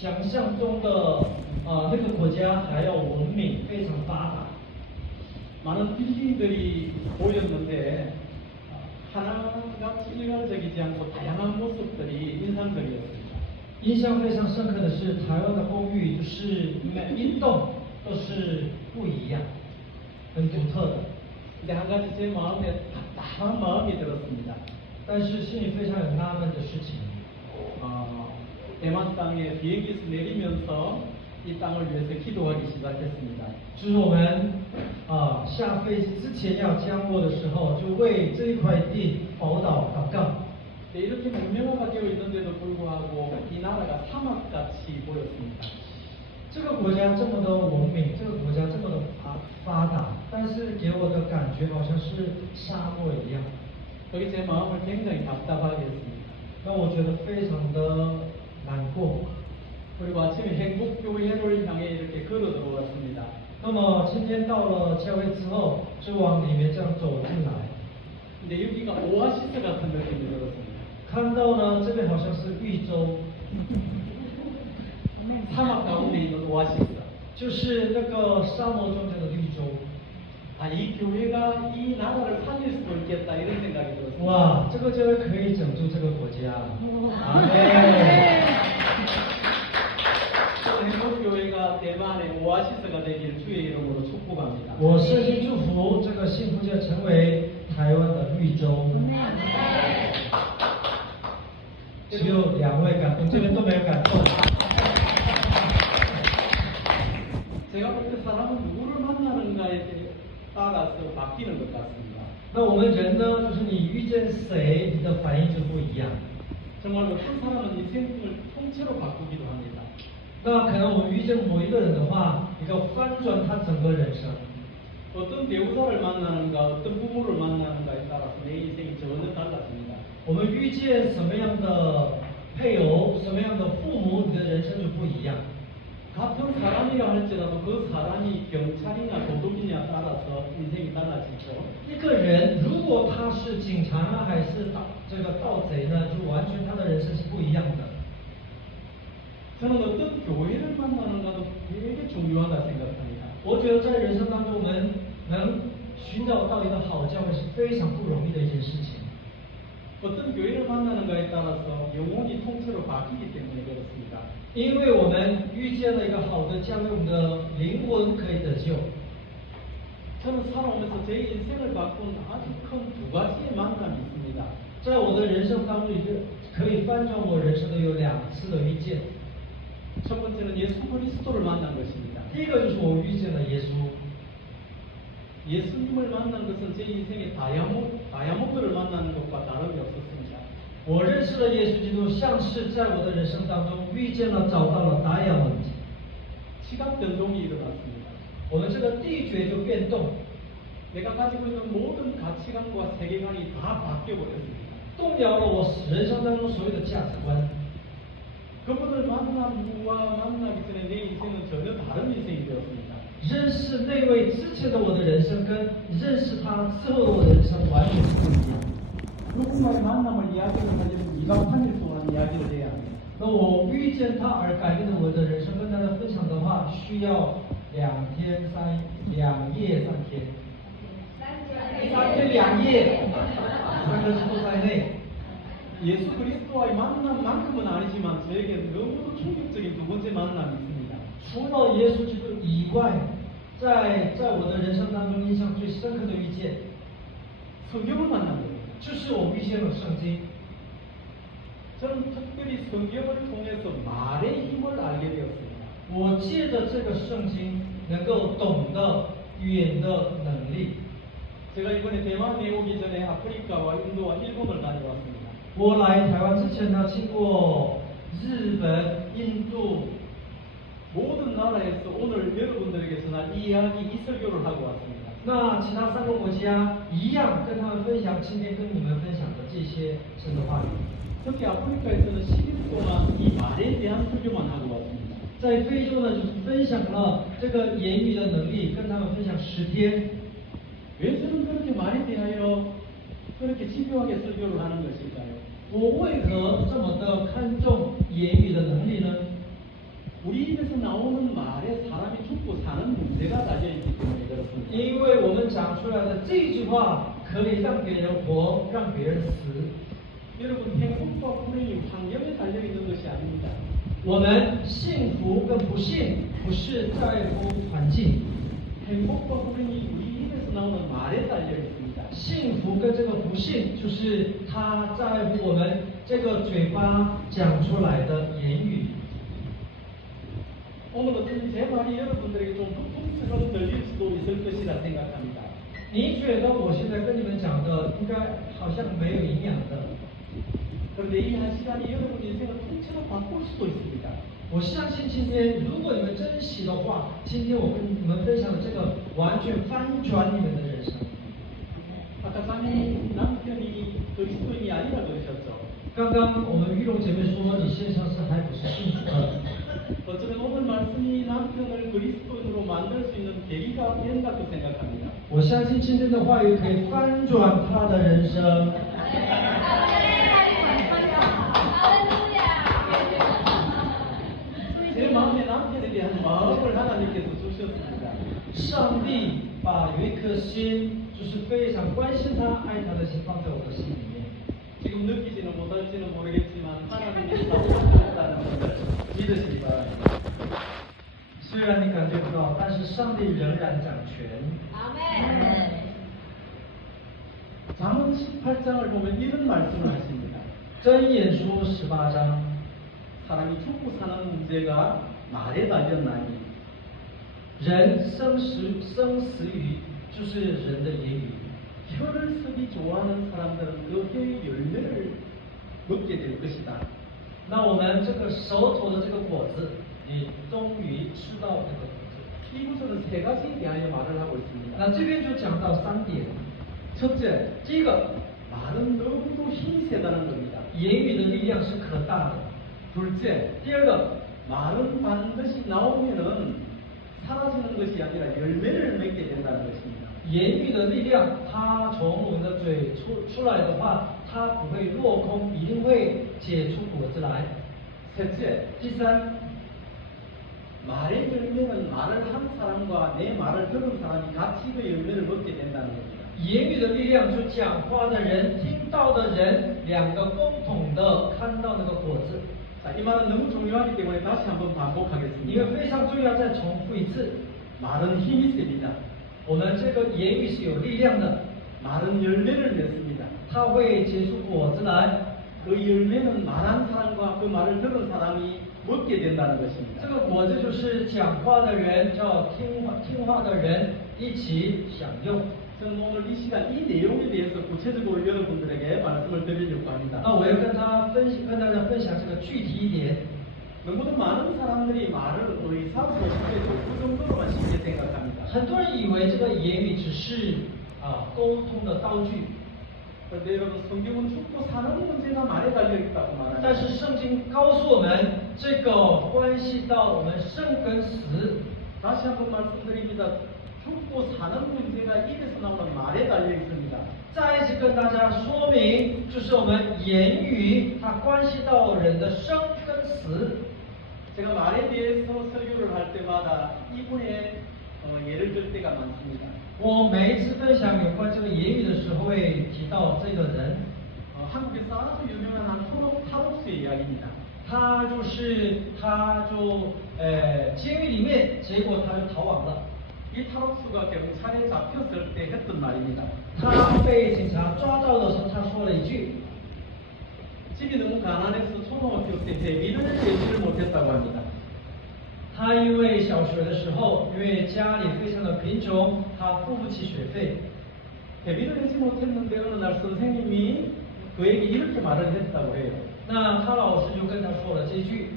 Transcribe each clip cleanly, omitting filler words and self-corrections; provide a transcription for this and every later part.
想象中的那个国家还要文明，非常发达。 많은 빌딩들이 보였는데 하나같이 일괄적이지 않고 다양한 모습들이 인상적이었습니다. 印象非常深刻的是，台湾的公寓就是每一栋都是不一样，很独特的。 근데 한 가지 제 마음에 답답한 마음이 들었습니다. 但是心里非常有纳闷的事情， 대만 땅에 비행기에서 내리면서 이 땅을 위해서 기도하기 시작했습니다. 就是我们下飞机之前要降落的时候，就为这一块地祷告。 네, 이렇게 문명화가 되어 있는데도 불구하고 이 나라가 사막같이 보였습니다. 这个国家这么的文明，这个国家这么的发达，但是给我的感觉好像是沙漠一样。 거기 제 마음을 굉장히 답답하게 했습니다. 让我觉得非常的难过。 그리고 아침에 행복교회를 향해 이렇게 걸어 들어왔습니다. 那么今天到了教会之后，就往里面这样走进来， 근데 여기가 오아시스 같은 느낌이 들었습니다. 看到呢这边好像是绿洲， 사막 가운데 있는 오아시스. 就是那个沙漠中间的绿洲。 아, 이 교회가 이 나라를 살릴 수도 있겠다 이런 생각이 들었습니다. 哇，这个教会可以拯救这个国家。阿门。 행복교회가 대만의 오아시스가 되길 주의 이름으로 축복합니다. 我衷心祝福这个幸福教成为台湾的绿洲。只有2位感动，这边都没有感动。 제가 볼 때 사람은 누구를 만나는가에 따라서 바뀌는 것 같습니다. 那我们人呢，就是你遇见谁，你的反应就不一样。 정말 어떤 사람은 인생을 통째로 바꾸기도 합니다. 那可能我们遇见某一个人的话，能够翻转他整个人生。 어떤 배우자를 만나는가, 어떤 부모를 만나는가에 따라서 내 인생이 전혀 달라집니다. 我们遇见什么样的配偶，什么样的父母，你的人生就不一样。 같은 사람이라 할지라도 그 사람이 경찰이나 도둑이냐 따라서 인생이 달라지죠. 一个人如果他是警察呢，还是这个盗贼呢，就完全他的人生是不一样的。 저는 어떤 교회를 만나는가도 되게 중요하다 생각합니다. 我觉得在人生当中，我们能寻找到一个好教会是非常不容易的一件事情。 어떤 교회를 만나는가에 따라서 영혼이 통째로 바뀌기 때문에 그렇습니다. 因为我们遇见了一个好的教会，我们的灵魂可以得救。 저는 살아오면서 제 인생을 바꾼 아주 큰 두 가지의 만남이 있습니다. 在我的人生当中，可以翻转我人生的有2次的遇见。 첫 번째는 예수 그리스도를 만난 것입니다. 第一个就是我遇见了耶稣。 예수님을 만난 것은 제 인생의 다이아몬드를 만나는 것과 다름이 없었습니다. 我认识了耶稣基督，像是在我的人生当中遇见了、找到了diamond。 시각 변동이 일어났습니다. 我们这个地觉就变动， 내가 가지고 있는 모든 가치관과 세계관이 다 바뀌어 버렸습니다. 动摇了我人生当中所有的价值观。 그분을 만난 후와 만나기 전에 내 인생은 전혀 다른 인생이 되었습니다. 认识那位之前的我的人生，跟认识他之后的我的人生完全不一样。 누군가의 만남을 이야기를 하려면 2박 3일 동안 이야기를 해야 합니다. 那我遇见他而改变了我的人生，跟大家分享的话，需要2夜3天，3天2夜，3个是都在内。 예수 그리스도와의 만남만큼은 아니지만 저에게 너무도 충격적인 두 번째 만남이 있습니다. 除了耶稣基督以外，在我的人生当中印象最深刻的遇见， 성경을 만난 겁니다. 就是我遇见了圣经。 저는 특별히 성경을 통해서 말의 힘을 알게 되었습니다. 我借着这个圣经，能够懂得语言的能力。 제가 이번에 대만에 오기 전에 아프리카와 인도와 일본을 다녀왔습니다. 我来台湾之前呢，经过日本、印度， 모든 나라에서 오늘 여러분들에게 전할 이 이야기, 이 설교를 하고 왔습니다. 那其他3个国家一样，跟他们分享今天跟你们分享的这些神的话语。 특히 아프리카에서는 10일 동안 이 말에 대한 설교만 하고 왔습니다. 在非洲呢，就是分享了这个言语的能力，跟他们分享10天。 왜 저는 그렇게 말에 대하여 그렇게 집요하게 설교를 하는 것일까요? 我为何这么的看重言语的能力呢？ 우리 입에서 나오는 말에 사람이 죽고 사는 문제가 달려있기 때문에 그렇습니다. 因为我们讲出来的这一句话可以让别人活，让别人死。 여러분 행복과 불행이 환경에 달려있는 것이 아닙니다. 我们幸福跟不幸不是在乎环境， 행복과 불행이 우리 입에서 나오는 말에 달려있습니다. 幸福跟这个不幸就是他在乎我们这个嘴巴讲出来的言语。 오늘 어쩌면 제 말이 여러분들에게 좀 부품처럼 들릴 수도 있을 것이라 생각합니다. 你觉得我现在跟你们讲的应该好像没有营养的？ 그런데 이 한 시간이 여러분 인생을 통째로 바꿀 수도 있습니다. 我相信今天，如果你们珍惜的话，今天我跟你们分享的这个完全翻转你们的人生。 아까 자매님 남편이 그리스도인이 아니라 그러셨죠. 刚刚我们玉龙姐妹说，你先生是还不是信主的。 어쩌면 오늘 말씀이 남편을 그리스도인으로 만들 수 있는 계기가 된다고 생각합니다. 我相信今天的话语可以翻转他的人生。 제 마음에 남편에 대한 마음을 하나님께서 주셨습니다. 上帝把有一颗心，就是非常关心他、爱他的心放在我的心里面。 지금 느끼지는 못할지는 모르겠지만 하나님이 사오셨다는 것을 믿으시기 바랍니다. 虽然你感觉不到，但是上帝仍然掌权。 잠언 18장을 보면 이런 말씀을 하십니다. 箴言书18章， 사람이 죽고 사는 문제가 말에 달렸나니 人生死语就是人的言语。 혀를 쓰기 좋아하는 사람들은 그 혀의 열매를 먹게 될 것이다. 那我们这个手头的这个果子，你终于吃到这个果子。 이 구절은 세 가지에 대하여 말을 하고 있습니다. 那这边就讲到3点。 첫째, 第一个， 말은 너무도 힘이 세다는 겁니다. 言语的力量是可大的。 둘째, 第二个， 말은 반드시 나오면은 사라지는 것이 아니라 열매를 맺게 된다는 것입니다. 言语的力量，它从我们的嘴出来的话，它不会落空，一定会结出果子来。 셋째, 第三， 말의 열매는 말을 한 사람과 내 말을 들은 사람이 같이 그 열매를 먹게 된다는 겁니다. 言语的力量，就讲话的人、听到的人，两个共同的看到那个果子。 자, 이 말은 너무 중요하기 때문에 다시 한번 因为 반복하겠습니다. 非常重要，再重复一次， 말은 힘이 셉니다. 我们这个言语是有力量的， 말은 열매를 맺습니다. 它会结出果子来。 그 열매는 말한 사람과 그 말을 들은 사람이 먹게 된다는 것입니다. 这个果子就是讲话的人，叫听话的人一起享用。 저는 오늘 이 시간 이 내용에 대해서 구체적으로 여러분들에게 말씀을 드리려고 합니다. 那我要跟大家分享这个具体一点。 너무도 많은 사람들이 말을 의사소통의 도구 정도로만 쉽게 생각합니다. 很多人以为这个言语只是沟通的道具， 그런데 여러분 성경은 죽고 사는 문제가 말에 달려있다고 但 말합니다. 是圣经告诉我们，这个关系到我们生跟死。 다시 한번 말씀드립니다. 죽고 사는 문제가 입에서 나오는 말에 달려 있습니다. 再一次跟大家说明，就是我们言语它关系到人的生跟死。 제가 말에 대해서 설교를 할 때마다 이분의 예를 들 때가 많습니다. 我每一次分享有关这个言语的时候，会提到这个人， 한국에서 아주 유명한 한 탈옥수의 이야기입니다. 他监狱里面，结果他就逃亡了。 이 탈옥수가 경찰에 잡혔을 때 했던 말입니다. 他被警察抓到的时候，他说了一句： 집이 너무 가난해서 초등학교 때 대비를 내지를 못했다고 합니다. 他因为小学的时候，因为家里非常的贫穷，他付不起学费。 대비를 내지 못했는데 어느 날 선생님이 그에게 이렇게 말을 했다고 해요. 那他老师就跟他说了这句：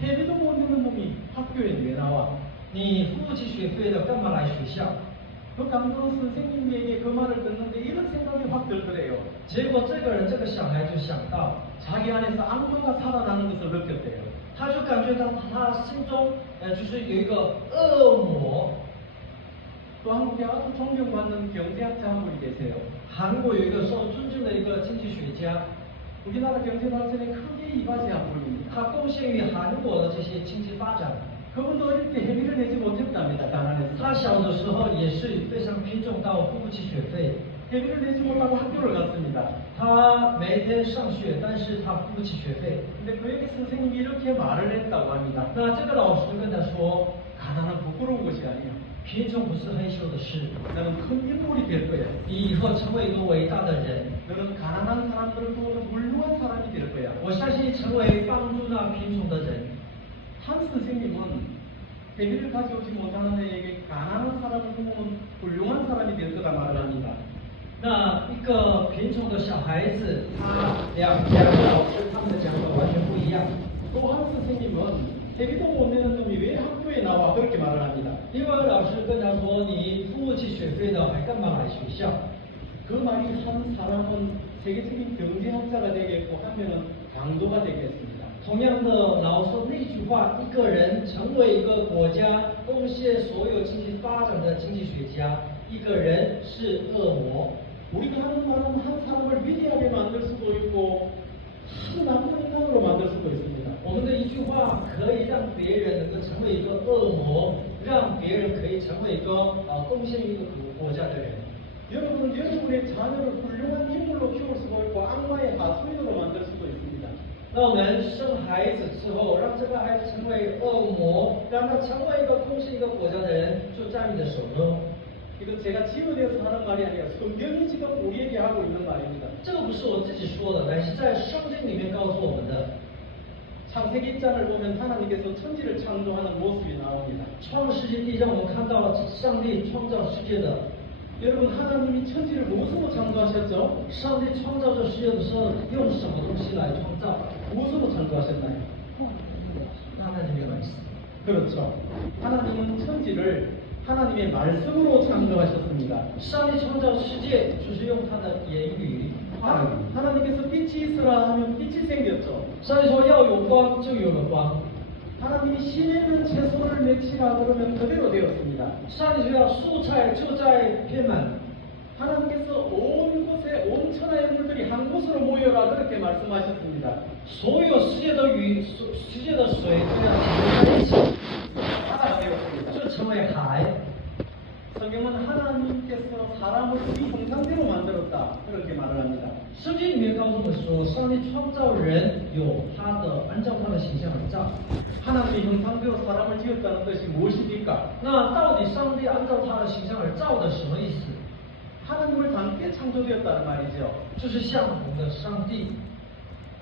대비도 못 내는 놈이 학교에 왜 나와? 你付不起学费的，干嘛来学校？ 그 감독은 선생님에게 그 말을 듣는데 이런 생각이 확 들더래요. 结果这个人，这个小孩就想到， 자기 안에서 악마가 살아나는 것을 느꼈대요. 他就感觉到他心中，就是有一个恶魔。 또 한국에 아주 존경받는 경제학자 한 분이 계세요. 韩国有一个受尊敬的一个经济学家， 우리나라 경제 발전에 크게 이바지한 분입니다. 他贡献于韩国的这些经济发展。 그분도 어릴 때 회비를 내지 못했답니다. 가난해서. 他小的时候也是非常贫穷到付不起学费， 회비를 내지 못하고 학교를 갔습니다. 他每天上学，但是他付不起学费。 근데 그에게 선생님이 이렇게 말을 했다고 합니다. 那这个老师跟他说， 가난은 부끄러운 것이 아니야. 贫穷不是很羞的事， 너는 큰 인물이 될 거야. 你以后成为一个伟大的人。 너는 가난한 사람들을 도우는 훌륭한 사람이 될 거야. 我相信成为帮助那贫穷的人。 한 선생님은 회비를 가져오지 못하는 애에게 가난한 사람을 도우는 훌륭한 사람이 될 거다 말을 합니다. 那一个贫穷的小孩子，他两个老师他们的讲法完全不一样。 또 한 선생님은 회비도 못 내는 놈이 왜 학교에 나와 그렇게 말을 합니다. 另外一个老师跟他说：“你付不起学费的，还干嘛来学校？” 그 말이 한 사람은 세계적인 경제학자가 되겠고 한면은 강도가 되겠습니다. 同样的，老师说那句话，一个人成为一个国家贡献所有经济发展的经济学家，一个人是恶魔。 우리가 하는 말은 한 사람을 위대하게 만들 수도 있고 한 나쁜 인간으로 만들 수도 있습니다. 我们的一句话可以让别人能够成为一个恶魔，让别人可以成为一个贡献于一个国家的人。 여러분은 여러분의 자녀를 훌륭한 인물로 키울 수도 있고 악마의 하수인으로 만들 수도 있습니다. 那我们生孩子之后，让这个孩子成为恶魔，让他成为一个贡献一个国家的人，就在你的手中。 이건 제가 지어내서 하는 말이 아니라 성경이 지금 우리에게 하고 있는 말입니다. 这个不是我自己说的，乃是在圣经里面告诉我们的。 창세기 1장을 보면 하나님께서 천지를 창조하는 모습이 나옵니다. 创世纪第一章，我们看到上帝创造世界的。 여러분 하나님이 천지를 무엇으로 창조하셨죠? 上帝创造这世界的时候，用什么东西来创造？ 무엇으로 창조하셨나요? 那你明白意思？ 그렇죠. 하나님은 천지를 하나님의 말씀으로 창조하셨습니다. 上帝创造世界就是用他的言语。 하나님께서 빛이 있으라 하면 빛이 생겼죠. 上帝说要有光，就有了光。 하나님이 심에는 채소를 맺히라 그러면 그대로 되었습니다. 上帝说要蔬菜就在遍满。 하나님께서 온 곳에 온 천하의 물들이 한 곳으로 모여라 그렇게 말씀하셨습니다. 所有世界的雨，世界的水都要集在一起， 하나가 되었습니다. 就成为海。 성경은 하나님께서 사람을 우리 형상대로 만들었다 그렇게 말을 합니다. 圣经里面告诉我们说，上帝创造人有他的，按照他的形象而造。 하나님의 형상대로 사람을 지었다는 뜻이 무엇입니까? 那到底上帝按照他的形象而造的什么意思？ 하나님을 닮게 창조되었다는 말이죠. 就是相同的上帝。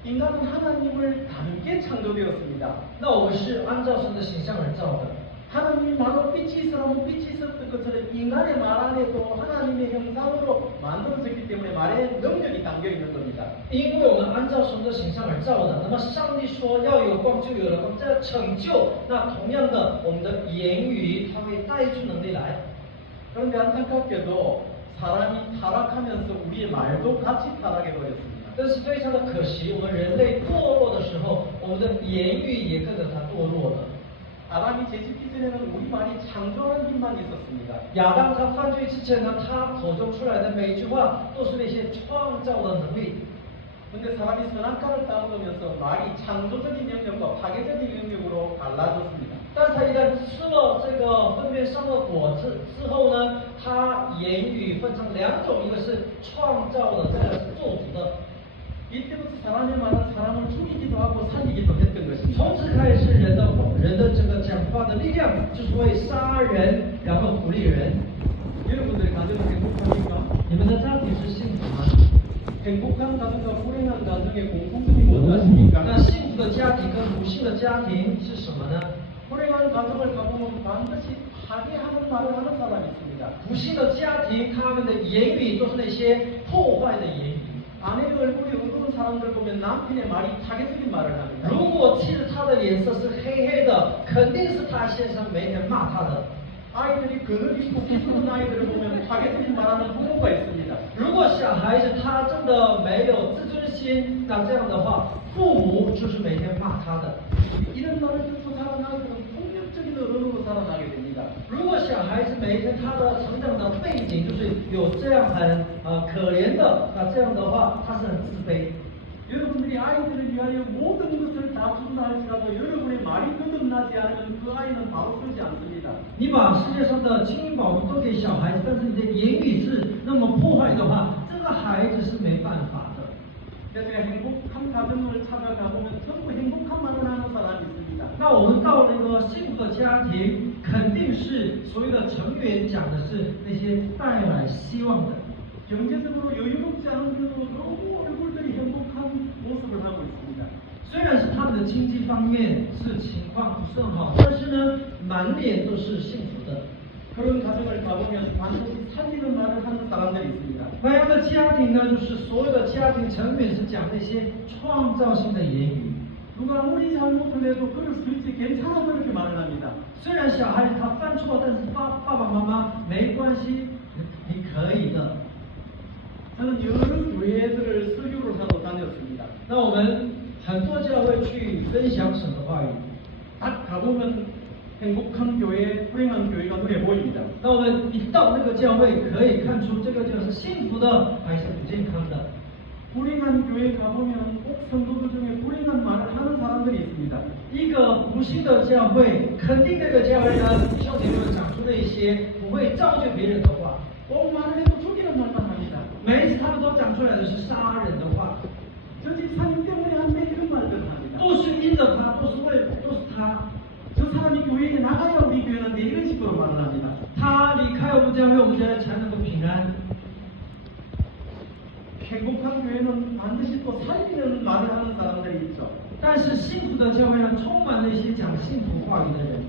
인간은 하나님을 닮게 창조되었습니다. 那我们是按照神的形象而造的。 하나님이 말로 빛이 있으라면 빛이 있었던 것처럼 인간의 말 안에도 하나님의 형상으로 만들어졌기 때문에 말에 능력이 담겨 있는 겁니다. 因为我们按照神的形象而造的，那么上帝说要有光就有了光，这成就。那同样的，我们的言语它会带出能力来。 그런데 안타깝게도 사람이 타락하면서 우리의 말도 같이 타락해 버렸습니다. 但是非常的可惜，我们人类堕落的时候，我们的言语也跟着他堕落了。 아담이 죄짓기 전에는 우리 말이 창조하는 힘만 있었습니다. 亚当他犯罪之前呢，他口中出来的每一句话都是那些创造的能力。 근데 사람이 선악과를 따먹으면서 말이 창조적인 영역과 파괴적인 영역으로 갈라졌습니다. 但是他一旦吃了这个分别善恶果之后呢，他言语分成两种，一个是创造的，再来是做主的。 이때부터 사람의 말은 사람을 죽이기도 하고 살리기도 했던 것입니다. 从此开始，人的这个讲话的力量就是会杀人，然后鼓励人。 여러분들의 가정은 행복합니까? 你们的家庭是幸福吗？ 행복한 가정과 불행한 가정의 공통점이 뭔지 아십니까? 那幸福的家庭跟不幸的家庭是什么呢？ 불행한 가정을 가보면 반드시 파괴하는 말을 하는 사람이 있습니다. 不幸的家庭，他们的言语都是那些破坏的言语。 아내의 얼굴이 어두운 사람들 보면 남편의 말이 파괴적인 말을 합니다. 如果其实他的脸色是黑黑的，肯定是他先生每天骂他的。 아이들이 그늘이 있고 기술은 아이들을 보면 파괴적인 말하는 부모가 있습니다. 如果小孩子他真的没有自尊心，那这样的话，父母就是每天骂他的。 이런 말을 듣고 자란 아이들은 폭력적인 어른으로 자라나게 됩니다. 如果小孩子每一天他的成长的背景就是有这样很可怜的，那这样的话他是很自卑。 여러분들이 아이들을 위하여 모든 것을 다 준다 할지라도 여러분의 말이 거듭나지 않으면 그 아이는 바로 서지 않습니다. 你把世界上的金银宝物都给小孩子，但是你的言语是那么破坏的话，这个孩子是没办法的。 제가 행복한 가정을 찾아가 보면 전부 행복한 말을 하는 사람이 있습니다. 那我们到了一个幸福的家庭，肯定是所有的成员讲的是那些带来希望的。 경제적으로 여유롭지 않은데도 너무 얼굴들이 행복한 모습을 하고 있습니다. 虽然是他们的经济方面是情况不是很好，但是呢，满脸都是幸福的。 그런 가정을 가보면 반드시 살리는 말을 하는 사람들이 있습니다. 那样的家庭呢，就是所有的家庭成员是讲那些创造性的言语。 누가 아무리 잘못을 해도 그럴 수 있지 괜찮아 그렇게 말을 합니다. 虽然小孩子他犯错，但是爸爸妈妈没关系，你可以的。 저는 여러 교회들을 설교를 하고 다녔습니다. 那我们很多教会去分享神的话语， 딱 가보면 행복한 교회, 불행한 교회가 눈에 보입니다. 那我们一到那个教会，可以看出这个教是幸福的还是不健康的。 불행한 교회 가보면 꼭 성도들 중에 불행한 말을 하는 사람들이 있습니다. 一个不幸的教会，肯定这个教会呢，弟兄姐妹们讲出那些不会造就别人的话， 꼭 말을 해도 죽이는 말만 합니다. 每一次他们都讲出来的是杀人的话， 저 집사님 때문에 한 대 이런 말들을 합니다. 都是因着他，都是他。 저 사람이 교회에 나가야 우리 교회는 내 이런 식으로 말을 합니다. 他离开我们教会，我们教会才能够平安。 행복한 교회는 반드시 또 살리는 말을 하는 사람들이 있죠. 但是幸福的教会上充满了一些讲幸福话语的人。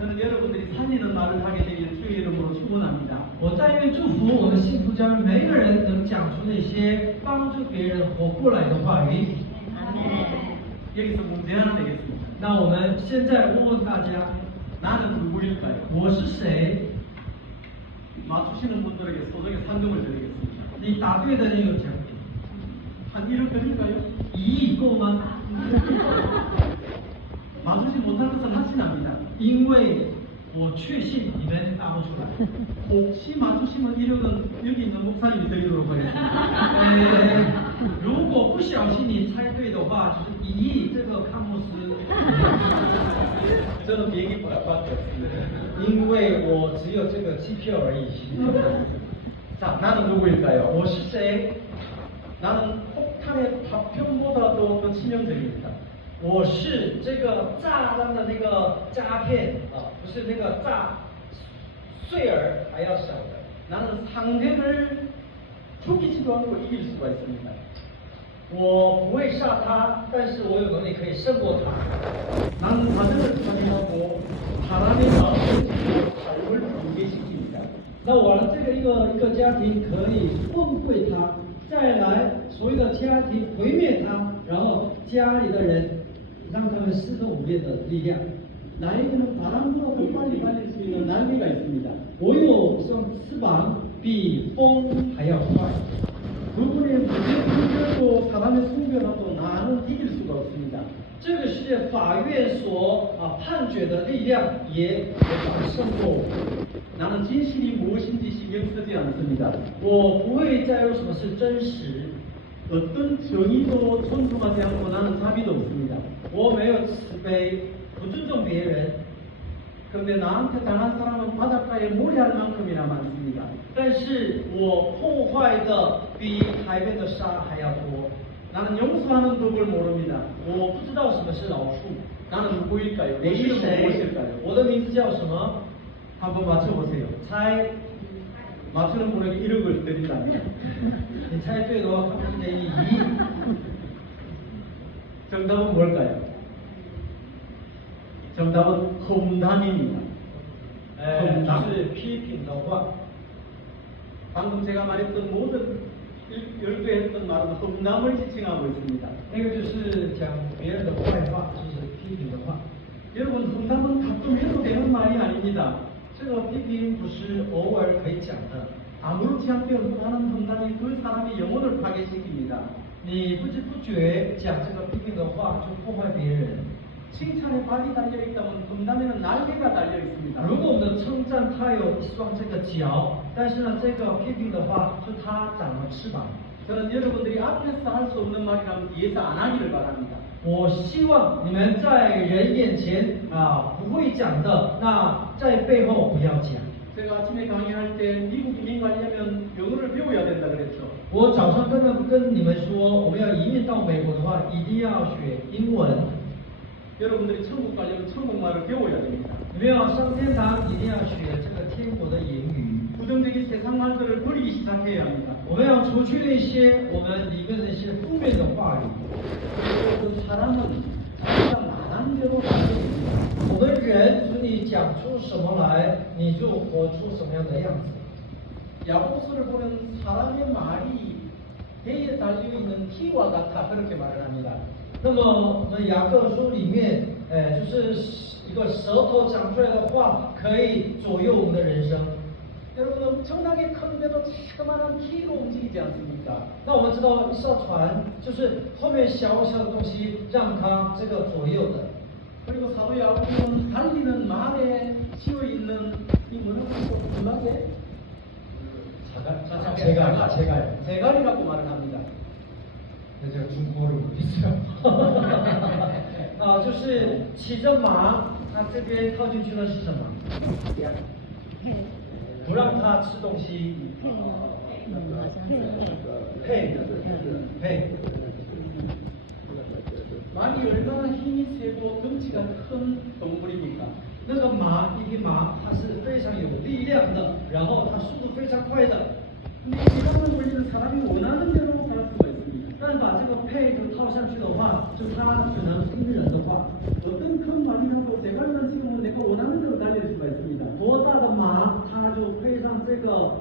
저는 여러분들이 살리는 말을 하게 되길 주의 이름으로 축원합니다. 我但愿祝福我们幸福教会每一个人能讲出那些帮助别人活过来的话语。 여기서 문제 하나 내겠습니다. 那我们现在问问大家， 나는 누구일까요? 我是谁？ 맞추시는 분들에게 소정의 상금을 드리겠습니다. 你答对的人有奖品。 한 1억 드릴까요? 1亿够吗？ 맞추지 못할 것은 확신합니다. 因为我确信你们答不出来。 혹시 맞추시면 1억은 여기 있는 목사님이 드리도록 하겠습니다. 如果不小心你猜对的话，就是1亿，这个康牧师。 저는 비행기밖에 없습니다. 因为我只有这个机票而已。 자, 나는 누구일까요? 我是谁？ 나는 폭탄의 파편보다도 더 치명적입니다. 我是这个炸弹的那个渣片啊，不是那个炸碎儿还要小的。 나는 상대를 죽이지도 않고 이길 수가 있습니다. 我不会杀他，但是我有能力可以胜过他。 나는 가정을 차지하고 사람의 마음을 지키고 삶을 붕괴시킵니다. 那我这个一个家庭可以混会他，再来所有的家庭毁灭他，然后家里的人让他们四分五裂的力量。 나에게는 바람보다 더 빨리 달릴 수 있는 날개가 있습니다. 我有像翅膀，比风还要快。 그분의 무죄 판결도 사람의 송별하도 나는 이길 수가 없습니다. 这个世界法院所判决的力量也无法胜过我。 나는 진실이 무엇인지 신경 쓰지 않습니다. 我不会在乎什么是真实， 어떤 정의도 존중하지 않고 나는 자비도 없습니다. 我没有慈悲，不尊重别人。 그런데 나한테 당한 사람은 바닷가에 모래알 만큼이나 많습니다. 但是我破坏的比海边的沙还要多。 나는 용서하는 법을 모릅니다. 我不知道什么是饶恕。 나는 누구일까요? 我 내 是 이름은 谁？ 무엇일까요? 我的名字叫什么？ 한번 맞춰보세요. 猜， 맞추는 분에게 1억을 드린다면 你猜对的话，他们给你1亿。 정답은 뭘까요? 정답은 험담입니다. 就是批评的话。 방금 제가 말했던 모든 열거했던 말은 험담을 지칭하고 있습니다. 那个就是讲别人的坏话，就是批评的话。 여러분 험담은 가끔 해도 되는 말이 아닙니다. 这个批评不是偶尔可以讲的， 아무렇지 않게 하는 험담이 그 사람의 영혼을 파괴시킵니다. 你不知不觉讲这个批评的话，就破坏别人。 칭찬에 발이 달려있다면 험담에는 날개가 달려있습니다. 如果我们的称赞它有一双这个脚，但是呢，这个批评的话，是它长了翅膀。 저는 여러분들이 앞에서 할 수 없는 말이라면 뒤에서 안 하기를 바랍니다. 我希望你们在人眼前不会讲的，那在背后不要讲。 제가 아침에 강의할 때 미국 이민 가려면 영어를 배워야 된다 그랬죠. 我早上跟你们说，我们要移民到美国的话，一定要学英文。 여러분들이 천국 가려면 천국말을 배워야 됩니다. 你们要上天堂，一定要学这个天国的言语。 부정적인 세상 말들을 버리기 시작해야 합니다. 我们要除去那些我们里面那些负面的话语。 그리고 사람은 자기가 말한 대로 살아갑니다. 我们人，你讲出什么来，你就活出什么样的样子。 야고보서를 보면 사람의 말이 배에 달려있는 티와 같아 그렇게 말을 합니다. 那么我们雅各书里面，就是一个舌头讲出来的话，可以左右我们的人生。 여러분 엄청나게 큰데도 자그마한 키로 움직이지 않습니까? 那我们知道一艘船就是后面小小的东西让它这个左右的。 그리고 사도 야고보는 달리는 말에 씌워 있는 이 뭐라고 음악에 제갈이라고 말을 합니다. 这个中国人不知道。就是骑着马，它这边套进去的是什么？不让它吃东西。配。 말이 얼마나 힘이 세고 덩치가 큰 동물입니까? 那个马，一匹马，它是非常有力量的，然后它速度非常快的。 근데 이런 원리는 사람이 원하는 대로 갈 수가 있습니다. 但把这个配就套上去的话，就它只能听人的话。 어떤 큰 말이라도 대가리만 찍으면 내가 원하는 대로 달릴 수가 있습니다. 多大的马，它就配上这个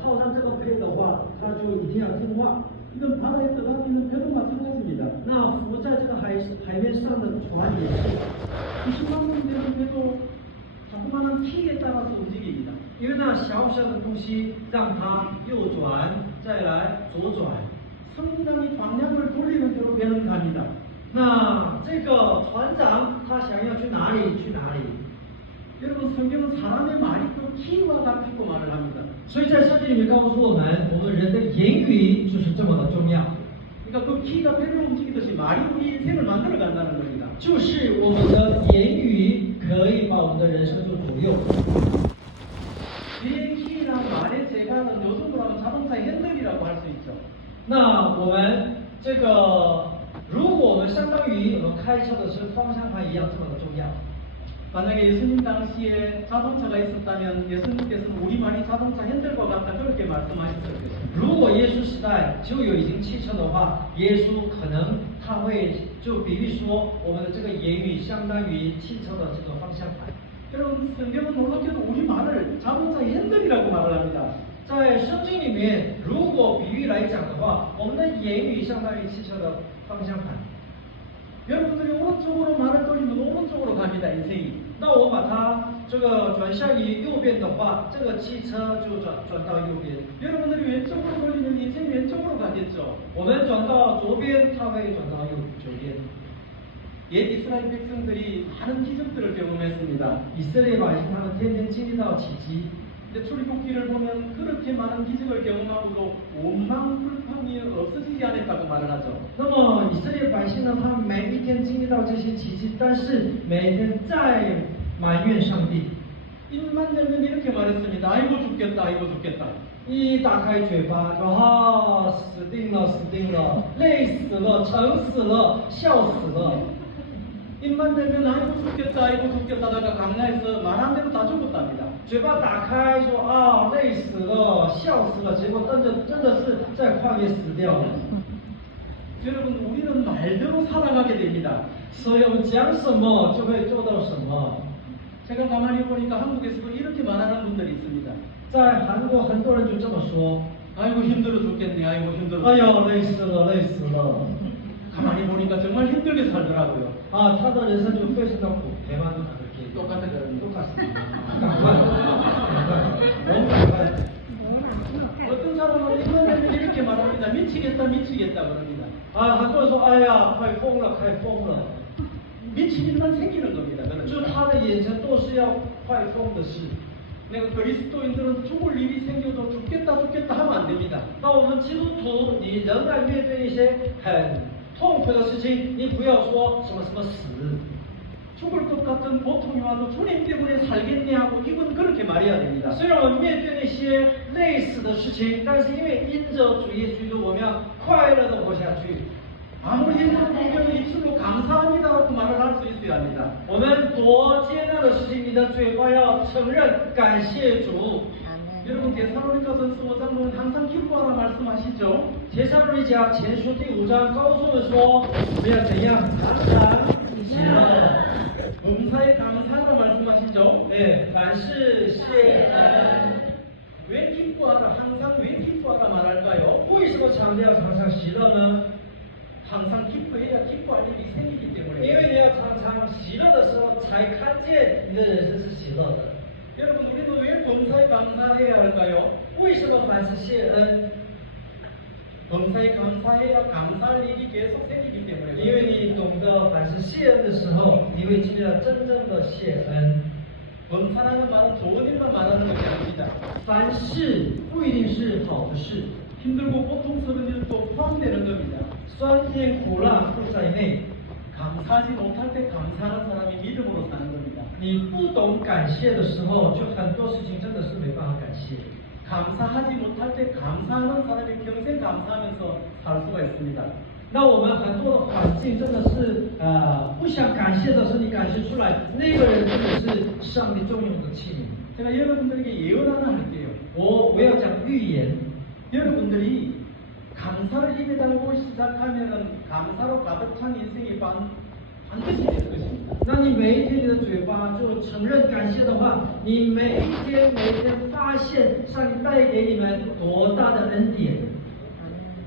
套上这个配的话，它就一定要听话。 이건 바다에 들어가 있는 배도 마찬가지입니다. 那浮在这个海面上的船也是， 20만 년 되는 배도 자그마한 키에 따라서 움직입니다. 因为那小小的东西让它右转，再来左转。 성당이 방향을 돌리는 대로 배는 갑니다. 那这个船长他想要去哪里去哪里。 여러분 성경은 사람의 말이 또 키와 같다고 말을 합니다. 所以在圣经里面告诉我们，我们人的言语就是这么的重要。 그러니까 그 키가 배를 움직이듯이 말이 우리 인생을 만들어 간다는 겁니다. 就是我们的言语可以把我们的人生做左右。 배의 키나 말의 제갈은 요즘으로 하면 자동차 핸들이라고 할 수 있죠. 那我们这个，如果我们相当于我们开车的是方向盘一样这么的重要。 만약에 예수님 당시에 자동차가 있었다면 예수님께서는 우리 말이 자동차 핸들과 같다 그렇게 말씀하셨을 것입니다. 如果耶稣时代就有已经汽车的话，耶稣可能他会就比喻说，我们的这个言语相当于汽车的这个方向盘。 여러분 성경은 놀랍게도 우리 말을 자동차 핸들이라고 말을 합니다. 在圣经里面，如果比喻来讲的话，我们的言语相当于汽车的方向盘。 여러분들이 오른쪽으로 말을 돌리면 오른쪽으로 갑니다 인생이. 那我把它这个转向于右边的话，这个汽车就转到右边。 여러분들이 왼쪽으로 돌리면 인생이 왼쪽으로 가겠죠. 我们转到左边，它会转到右边。 옛 이스라엘 백성들이 많은 기적들을 경험했습니다. 以色列百姓他们天天经历到奇迹。 근데 출애굽기를 보면 그렇게 많은 기적을 경험하고도 원망불평이 없어지지 않았다고 말을 하죠. 那么以色列百姓呢，他们每一天经历到这些奇迹，但是每天在埋怨上帝。 입만 열면 이렇게 말했습니다. 아이고 죽겠다, 아이고 죽겠다. 一打开嘴巴就死定了，死定了，累死了，疼死了，笑死了。 입만 열면 아이고 죽겠다, 아이고 죽겠다다가 강야에서 말한 대로 다 죽었답니다. 嘴巴打开说累死了，笑死了，结果真的是在旷野死掉了。 여러분 우리는 말대로 살아가게 됩니다. 所以我们讲什么就会做到什么。 제가 가만히 보니까 한국에서도 이렇게 말하는 분들이 있습니다. 在韩国很多人就这么说。 아이고 힘들어 죽겠네, 아이고 힘들어. 哎呦，累死了，累死了。 가만히 보니까 정말 힘들게 살더라고요. 他的人生就非常的苦，대만도 그렇게 똑같은 똑같습니다. 赶快，너무赶快。 어떤 사람은 입만 열면 이렇게 말합니다. 미치겠다, 미치겠다 그럽니다. 很多人说，哎呀，快疯了，快疯了。 미칠 일만 생기는 겁니다. 就 그러니까. 他的眼前都是要快疯的事。 내가 그리스도인들은 죽을 일이 생겨도 죽겠다 하면 안 됩니다. 那我们基督徒，你仍然面对一些很痛苦的事情，你不要说什么什么死。 죽을 것 같은 고통이 와도 주님 때문에 살겠네 하고 이건 그렇게 말해야 됩니다. 虽然我们面对那些累死的事情，但是因为因着主耶稣基督，我们要快乐的活下去。 아무리 힘든 공경을 입술로 감사합니다라고 말을 할 수 있어야 합니다. 我们多艰难的事情，你的嘴巴要承认感谢主。 여러분 데살로니가전서 5장 보면 항상 기뻐하라 말씀하시죠. 帖撒罗尼迦前书第5章告诉我们说，我们要怎样常常喜乐。 범사에 감사하라 말씀하시죠. 네, 凡事谢恩。 왜 기뻐하라 항상 왜 기뻐하라 말할까요? 为什么强调常常喜乐呢？ 항상 기뻐해야 기뻐할 일이 생기기 因 때문에. 为你要常常喜乐的时候，才看见你的人生是喜乐的。 여러분 우리도 왜 범사에 감사해야 할까요? 为什么凡事谢恩？ 범사에 감사해야 감사할 일이 계속 생기기 때문에. 因为你懂得凡事谢恩的时候，你会经历到真正的谢恩。 범사라는 말은 좋은 일만 말하는 것이 아닙니다. 凡事不一定是好的事， 힘들고 고통스러운 일도 포함되는 겁니다. 酸甜苦辣都在内。 감사하지 못할 때 감사하는 사람이 믿음으로 사는 겁니다. 你不懂感谢的时候，就很多事情真的是没办法感谢。 감사하지 못할 때 감사하는 사람이 평생 감사하면서 살 수가 있습니다. 那我们很多的环境真的是不想感谢的时候，你感谢出来，那个人真的是上帝重用的器皿。 제가 여러분들에게 예언 하나 할게요. 我要讲预言， 여러분들이 감사를 입에 달고 시작하면 감사로 가득 찬 인생이 반드시 될 것입니다. 那你每一天你的嘴巴就承认感谢的话，你每一天发现上帝带给你们多大的恩典。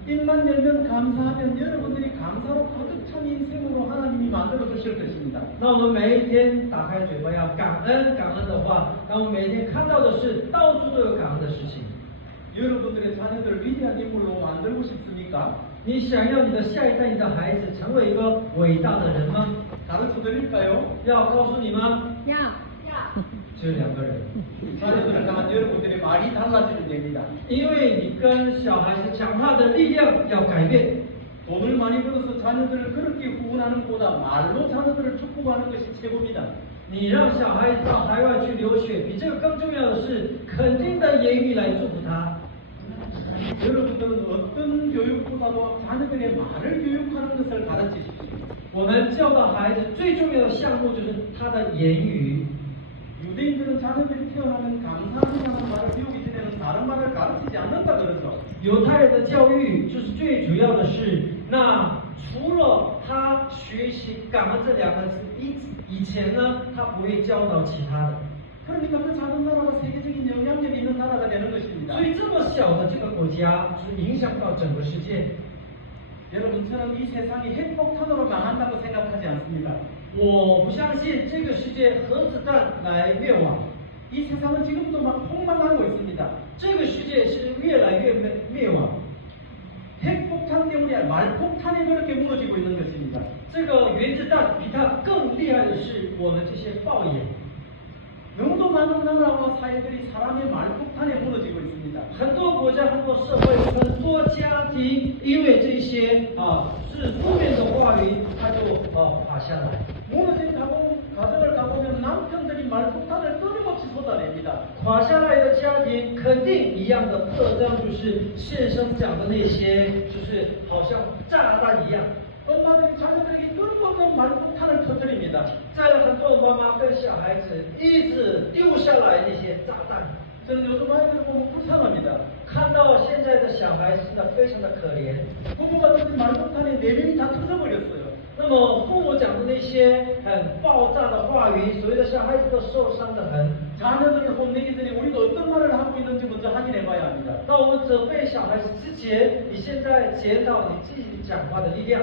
입만 열면 감사하면 여러분들이 감사로 가득 찬 인생으로 하나님이 만들어 주실 것입니다. 那我们每一天打开嘴巴要感恩，感恩的话，那我们每一天看到的是到处都有感恩的事情。 여러분들의 자녀들을 위대한 인물로 만들고 싶습니까? 你想要你的下一代、你的孩子成为一个伟大的人吗？ 가르쳐 드릴까요? 要告诉你吗？要只有2个人， 자녀들을 향한 여러분들의 말이 달라지면 됩니다. 因为你跟小孩子讲话的力量要改变。 돈을 많이 벌어서 자녀들을 그렇게 후원하는 것보다 말로 자녀들을 축복하는 것이 최고입니다. 你让小孩子到海外去留学，比这个更重要的是肯定的言语来祝福他。 여러분들은 어떤 교육보다도 자녀들의 말을 교육하는 것을 가르치십시오. 我们教导孩子最重要的项目就是他的言语。 유대인들은 자녀들이 태어나면 감사합니다라는 말을 배우기 전에는 다른 말을 가르치지 않는다 그러죠. 犹太人的教育就是最主要的是，那除了他学习感恩这2个字以前呢，他不会教导其他的。 그러니까 그 작은 나라가 세계적인 영향력이 있는 나라가 되는 것입니다. 所以这么小的这个国家，就是影响到整个世界。 여러분처럼 이 세상이 핵폭탄으로 망한다고 생각하지 않습니다. 我不相信这个世界核子弹来灭亡， 이 세상은 지금도 막 폭망하고 있습니다. 这个世界是越来越灭亡。 핵폭탄 때문에 말폭탄이 그렇게 무너지고 있는 것입니다. 这个原子弹比它更厉害的是我们这些暴言。 너무도 많은 나라와 사회들이 사람의 말폭탄에 무너지고 있습니다. 很多国家、很多社会、很多家庭，因为这些是负面的话语，它就垮下来。 무너진 가정을 가보면 남편들이 말폭탄을 끊임없이 쏟아냅니다. 垮下来的家庭肯定一样的特征，就是现生讲的那些，就是好像炸弹一样。 엄마들이 자녀들에게 끊임없는 말폭탄을 터뜨립니다. 在了很多妈妈跟小孩子一直丢下来那些炸弹。 저는 요즘 아이들을 보면 불쌍합니다. 看到现在的小孩子真的非常的可怜。 부모가 던진 말폭탄에 내면이 다 터져버렸어요. 那么父母讲的那些很爆炸的话语，所有的小孩子都受伤的很。 자녀들을 혼내기 전에 우리가 어떤 말을 하고 있는지 먼저 확인해 봐야 합니다. 那我们责备小孩子之前，你现在检讨你自己讲话的力量。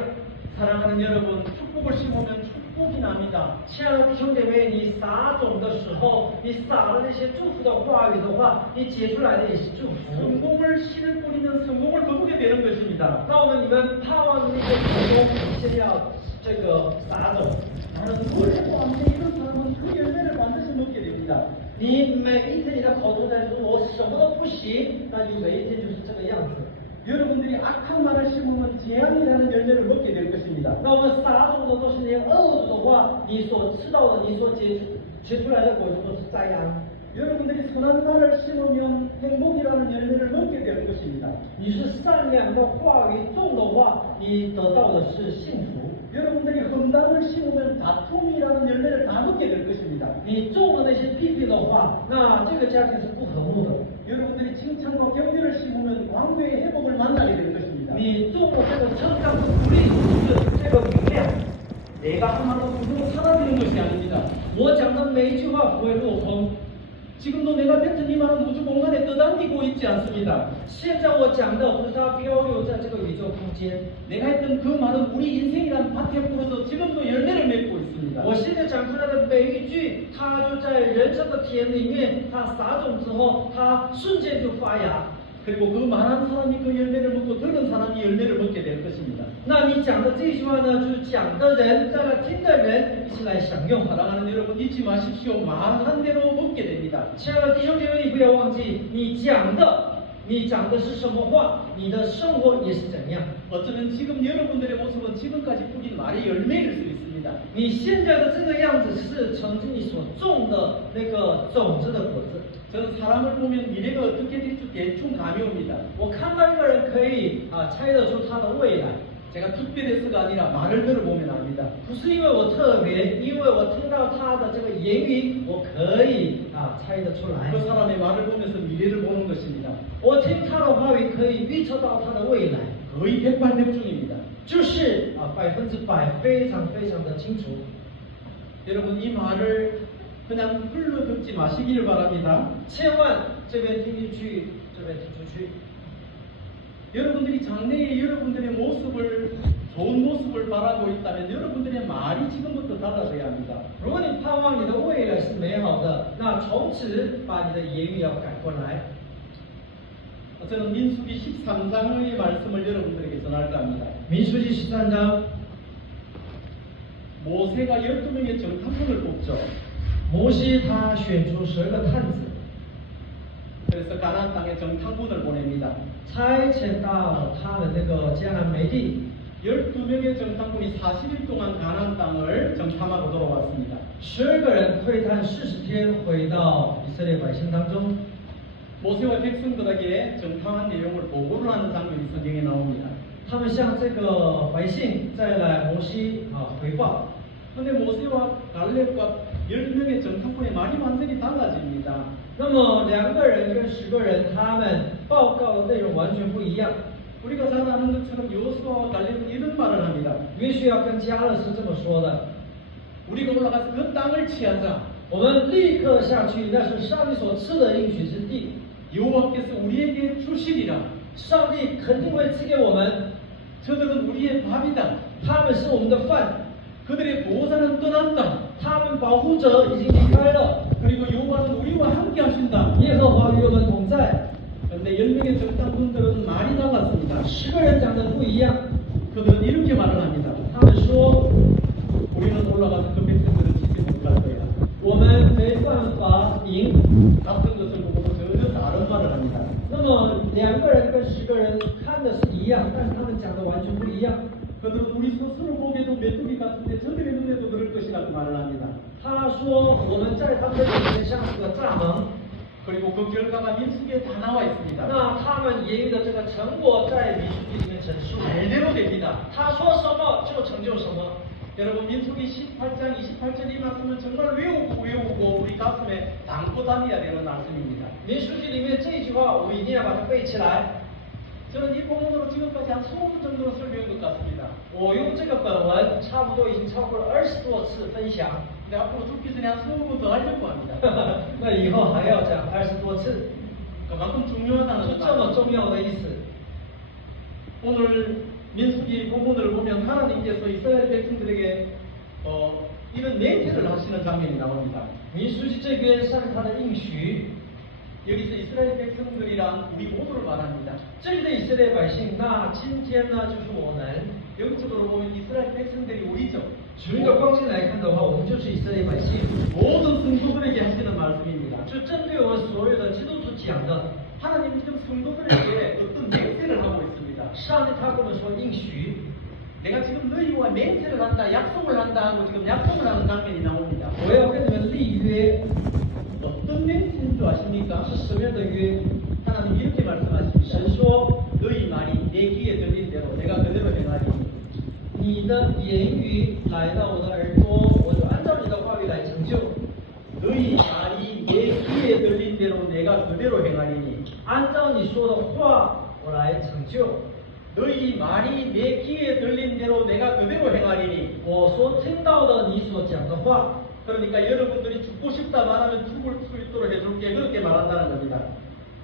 사랑하는 여러분, 축복을 심으면 축복이 납니다. 亲爱的弟兄姐妹，你撒种的时候，你撒了那些祝福的话语的话，你结出来的也是祝福。 성공을 씨를 뿌리면 성공을 거두게 되는 것입니다. 那我们你们盼望的那些成功，你先要这个撒种。 나는 뭘 해도 안 돼. 이런 사람은 그 열매를 반드시 먹게 됩니다. 你每一天你的口头在说我什么都不行，那你每一天就是这个样子。 여러분들이 악한 말을 심으면 재앙이라는 열매를 먹게 될 것입니다. 那我们撒种的都是那些恶毒的话，你所吃到的，你所结出来的果子都是灾殃。 여러분들이 선한 말을 심으면 행복이라는 열매를 먹게 될 것입니다. 你是善良的话语种的话，你得到的是幸福。 여러분들이 험담을 심으면 다툼이라는 열매를 다 먹게 될 것입니다. 你种了那些批评的话，那这个家庭是不和睦的。 여러분들이 칭찬과 격려를 심으면 광교의 회복을 만나게 될 것입니다. 你种了这个称赞和鼓励，是这个明亮。 내가 한 말로 그대로 사라지는 것이 아닙니다. 我讲的每一句话不会落空。 지금도 내가 뱉은 이 말은 우주 공간에 떠다니고 있지 않습니다. 现在我讲的不是它漂流在这个宇宙空间。 내가 했던 그 말은 우리 인생이란 밭에 뿌려서 지금도 열매를 맺고 있습니다. 我现在讲出来的每一句，它就在人生的田里面，它撒种之后，它瞬间就发芽。 그리고 그 말한 사람이 그 열매를 먹고 들은 사람이 열매를 먹게 될 것입니다. 那你讲的这句话呢，就是讲的人，再来听的人一起来享用。 사랑하는 여러분 잊지 마십시오. 말한 대로 먹게 됩니다. 亲爱的弟兄姐妹，你不要忘记，你讲的是什么话，你的生活也是怎样。 어쩌면 지금 여러분들의 모습은 지금까지 뿌린 말의 열매일 수 있습니다. 你现在的这个样子是曾经你所种的那个种子的果子。 저는 사람을 보면 미래가 어떻게 될지 대충 감이 옵니다. 我看到一个人可以猜得出他的未来。 제가 특별해서가 아니라 말을 들어보면 압니다. 不是因为我特别，因为我听到他的这个言语，我可以猜得出来。 그 사람의 말을 보면서 미래를 보는 것입니다. 我听他的话语可以预测到他的未来， 거의 백발백중입니다. 就是100%非常非常的清楚。 여러분 이 말을 그냥 흘러 듣지 마시기를 바랍니다. 千万这边听进去，这边听出去。 여러분들이 장래에 여러분들의 모습을 좋은 모습을 바라고 있다면 여러분들의 말이 지금부터 달라져야 합니다. 如果你盼望你的未来是美好的，那从此把你的言语要改过来。 저는 민수기 13장의 말씀을 여러분들에게 전할까 합니다. 民数记13章， 모세가 12명의 정탐꾼을 뽑죠. 摩西他选出12个探子， 그래서 가나안 땅에 정탐꾼을 보냅니다. 差遣到他们那个迦南美地。 12명의 정탐꾼이 40일 동안 가나안 땅을 정탐하고 돌아왔습니다. 12个人窥探40天，回到以色列百姓当中。 모세와 백성들에게 정탐한 내용을 보고를 하는 장면이 성경에 나옵니다. 他们向这个百姓再来摩西回报。 그런데 모세와 갈렙과 10명의 정탐꾼의 말이 완전히 달라집니다. 那么2个人跟10个人，他们报告的内容完全不一样。 우리가 잘 아는 것처럼 여호수아와 갈렙은 이런 말을 합니다. 约书亚跟迦勒是这么说的： 우리가 올라가서 그 땅을 취하자. 我们立刻下去，那是上帝所赐的应许之地。 여호와께서 우리에게 주시리라. 上帝肯定会赐给我们， 저들은 우리의 밥이다. 他们是我们的饭， 그들의 보호자는 떠났다. 他们保护者已经离开了。 그리고 여호와는 우리와 함께 하신다. 耶和华与我们同在。 그런데 10명의 정탐꾼들은 말이 달랐습니다. 10个人讲的不一样， 그들은 이렇게 말을 합니다. 他们说 우리는 올라가서 그 백성들을 치지 못할 거야. 我们没办法赢。 같은 것을 보고 전혀 다른 말을 합니다. 那么2个人跟10个人看的是一样，但是他们讲的完全不一样。 그들은 우리 스스로 보기에도 메뚜기 같은데 저들의 눈에도 그럴 것이라고 말을 합니다. 他说我们在他们的眼前像是个蚱蜢。 그리고 그 결과가 민수기에 다 나와 있습니다. 那他们言语的这个成果在民数记里面陈述。 말대로 됩니다. 他说什么就成就什么。 여러분 민수기 18장 28절 이 말씀은 정말 외우고 우리 가슴에 담고 다녀야 되는 말씀입니다. 民数记里面这句话，我们一定要把它背起来。 저는 이 본문으로 지금까지 한 20분 정도로 설명한 것 같습니다. 我用这个本文差不多已经超过了20多次分享。 근데 앞으로 죽기 전에 한 20분 더 하려고 합니다. 那以后还要讲20多次， 그만큼 중요하다는 是这么重要的意思。 오늘 민수기 부분을 보면 하나님께서 이스라엘 백성들에게 이런 맹세를 하시는 장면이 나옵니다. 民数记这边上他的应许， 여기서 이스라엘 백성들이란 우리 모두를 말합니다. 这里的以色列百姓，那今天呢就是我们。 영적으로 보면 이스라엘 백성들이 우리죠. 从一个光线来看的话，我们就是以色列百姓。 모든 성도들에게 하시는 말씀입니다. 这 성도들에게 어떤 맹세를 하고 있습니다. 上帝他跟我们说应许， 내가 지금 너희와 맹세를 한다, 약속을 한다 하고 지금 약속을 하는 장면이 나옵니다. 我要跟你们立约， 어떤 맹세인 줄 아십니까? 是什么样的约？ 하나님 이렇게 말씀하십니다. 神说， 너희 말이 내 귀에 들린 대로 내가 그대로 행하리니 你的言语来到我的耳朵，我就按照你的话语来成就。 너희 말이 내 귀에 들린 대로 내가 그대로 행하리니 按照你说的话，我来成就。 너희 말이 내 귀에 들린 대로 내가 그대로 행하리니 我所听到的，你所讲的话， 그러니까 여러분들이 죽고 싶다 말하면 죽을 수 있도록 해줄게 그렇게 말한다는 겁니다.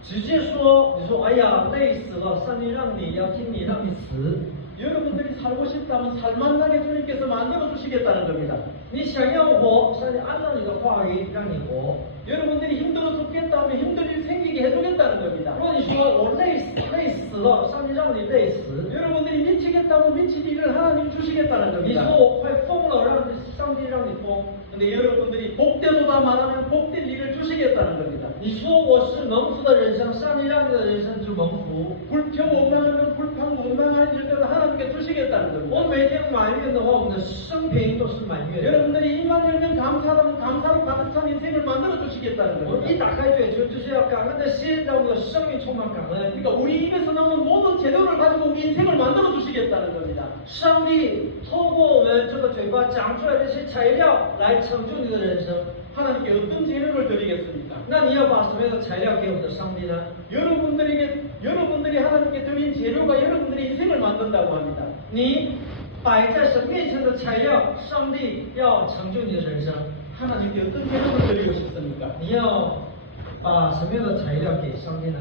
直接说，你说，哎呀，累死了，上帝让你要听你，让你死。 여러분들이 살고 싶다면 살만나게 주님께서 만들어 주시겠다는 겁니다. 你想要活，上帝按照你的话语让你活。 여러분들이 힘들어 죽겠다 하면 힘들 일 생기게 해주겠다는 겁니다. 如果你说我累死了，上帝让你累死。 여러분들이 미치겠다면 미칠 일을 하나님 주시겠다는 你 겁니다. 说我快疯了，上帝让你疯。 근데 여러분들이 복되도다 말하면 복될 일을 주시겠다는 겁니다. 你说我是蒙福的人生，上帝让你的人生就蒙福。 불평 원망하면 불평 원망할 일들을 하나님께 주시겠다는 我 겁니다. 每天埋怨的话，我们的生平都是埋怨的。 여러분들이 입만 열면 감사하면 감사로 가득 찬 인생을 만들어 주시겠다는 我 겁니다. 一打开嘴就是要感恩的心，让我们的生命充满感恩。 그러니까 우리 입에서 나오는 모든 재료를 가지고 우리 인생을 만들어 주시겠다는 겁니다. 上帝透过我们这个嘴巴讲出来的这些材料来成就你的人生。 하나님께 어떤 재료를 드리겠습니까? 那你要把什么样的材料给我们的上帝呢？ 여러분들이 하나님께 드린 재료가 여러분들의 인생을 만든다고 합니다. 你摆在神面前的材料，上帝要成就你的人生。 하나님께 어떤 재료를 드리고 싶습니까? 你要把什么样的材料给上帝呢？